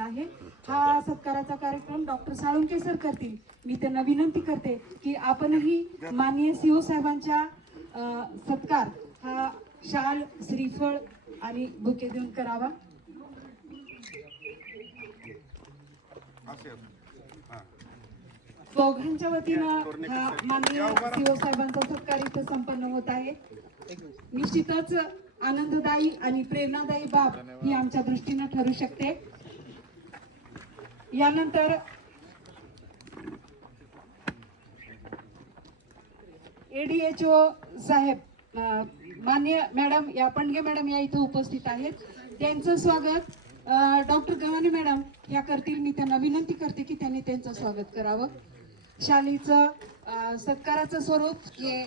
आहे. हा सत्काराचा कार्यक्रम डॉक्टर साळुंके सर करतील. मी त्यांना विनंती करते की आपणही माननीय सीओ साहेबांच्या सत्कार हा शाल श्रीफळ आणि बुके देऊन करावा. दोघांच्या वतीनं हा माननीय सीओ साहेबांचा सत्कार इथं संपन्न होत आहे. निश्चितच आनंददायी आणि प्रेरणादायी बाब ही आमच्या दृष्टीनं ठरू शकते. यानंतर एडीएचओ साहेब मान्य मॅडम या पणगे मॅडम या इथं उपस्थित आहेत. त्यांचं स्वागत डॉक्टर गव्हाणे मॅडम या करतील. मी त्यांना विनंती करते की त्यांनी त्यांचं स्वागत करावं. शालीचं सत्काराचं स्वरूप हे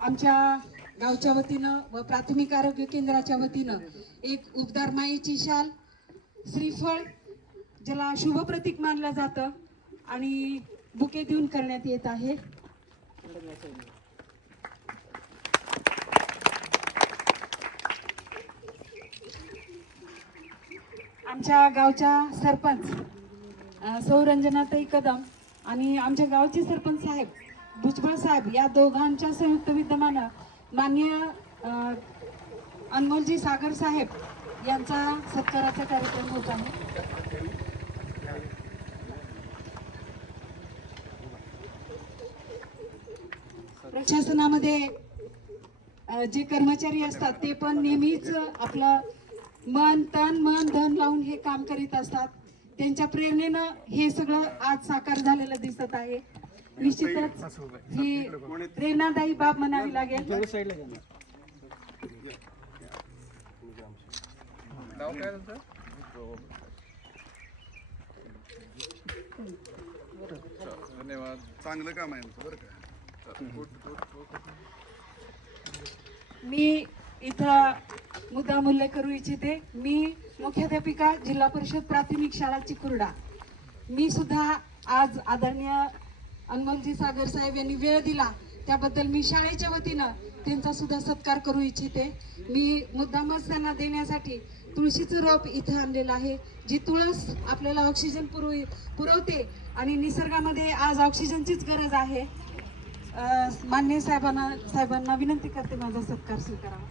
आमच्या गावच्या वतीनं व प्राथमिक आरोग्य केंद्राच्या वतीनं एक उबदार मायेची शाल श्रीफळ ज्याला शुभ प्रतीक मानलं जातं आणि बुके देऊन करण्यात येत आहे. आमच्या गावच्या सरपंच सौरंजनाताई कदम आणि आमच्या गावचे सरपंच साहेब भुजबळ साहेब या दोघांच्या संयुक्त विद्यमानं माननीय अनमोलजी सागर साहेब यांचा सत्काराचा कार्यक्रम होत आहे. प्रशासनामध्ये जे कर्मचारी असतात ते पण नेहमीच आपलं मन तन मन धन लावून हे काम करीत असतात. त्यांच्या प्रेरणेनं हे सगळं आज साकार झालेलं दिसत आहे. निश्चितच ही प्रेरणादायी बाब म्हणावी लागेल. धन्यवाद. चांगलं काम आहे बरं का? मी इथं मुद्दा मूल्य करू इच्छिते. मी मुख्याध्यापिका जिल्हा परिषद प्राथमिक शाळा चिकुर्डा. मी सुद्धा आज आदरणीय अनमोलजी सागर साहेब यांनी वेळ दिला त्याबद्दल मी शाळेच्या वतीनं त्यांचा सुद्धा सत्कार करू इच्छिते. मी मुद्दामच त्यांना देण्यासाठी तुळशीचं रोप इथं आणलेलं आहे जी तुळस आपल्याला ऑक्सिजन पुरव पुरवते आणि निसर्गामध्ये आज ऑक्सिजनचीच गरज आहे. अ, माननीय साहेबांना साहेबांना विनंती करते माझा सत्कार स्वीकारावा.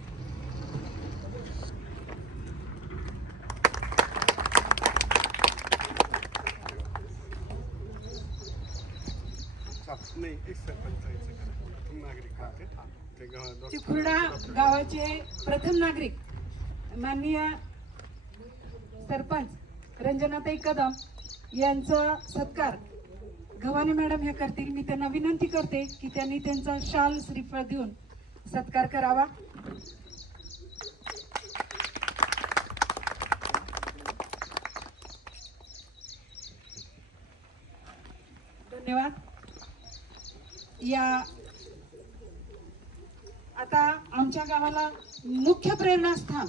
चिखुर्डा गावाचे प्रथम नागरिक. माननीय सरपंच रंजनाताई कदम यांचा सत्कार गव्हाणे मॅडम हे करतील. मी त्यांना विनंती करते की त्यांनी त्यांचा शाल श्रीफळ देऊन सत्कार करावा. धन्यवाद. या आता आमच्या गावाला मुख्य प्रेरणास्थान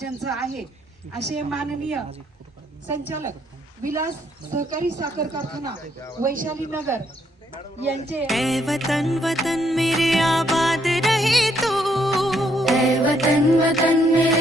ज्यांचं आहे असे माननीय संचालक विलास सहकारी साखर कारखाना वैशाली नगर. यांचे वतन वतन मेरे आबाद रहे तू. वतन वतन मेरे